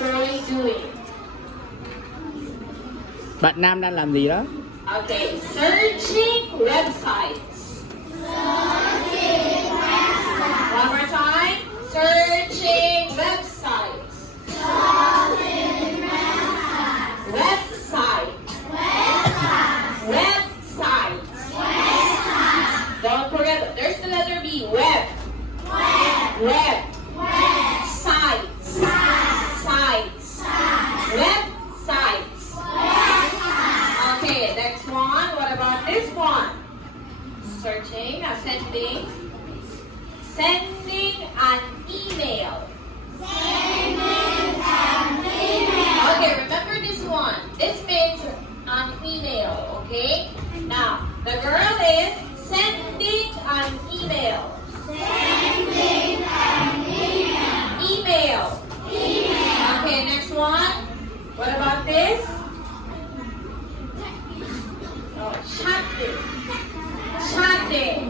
girlie doing? Bạn nam đang làm gì đó? Okay, searching websites. One more time. Searching websites. Website. Website. Don't forget, there's the letter B. Web. Web. Sites. Sites. Websites. Okay, next one. What about this one? Searching, sending. Sending an email. Okay, remember this one. This means an email, okay? Now, the girl is sending an email. Email. Okay, next one. What about this? Oh, chatting. Chatting.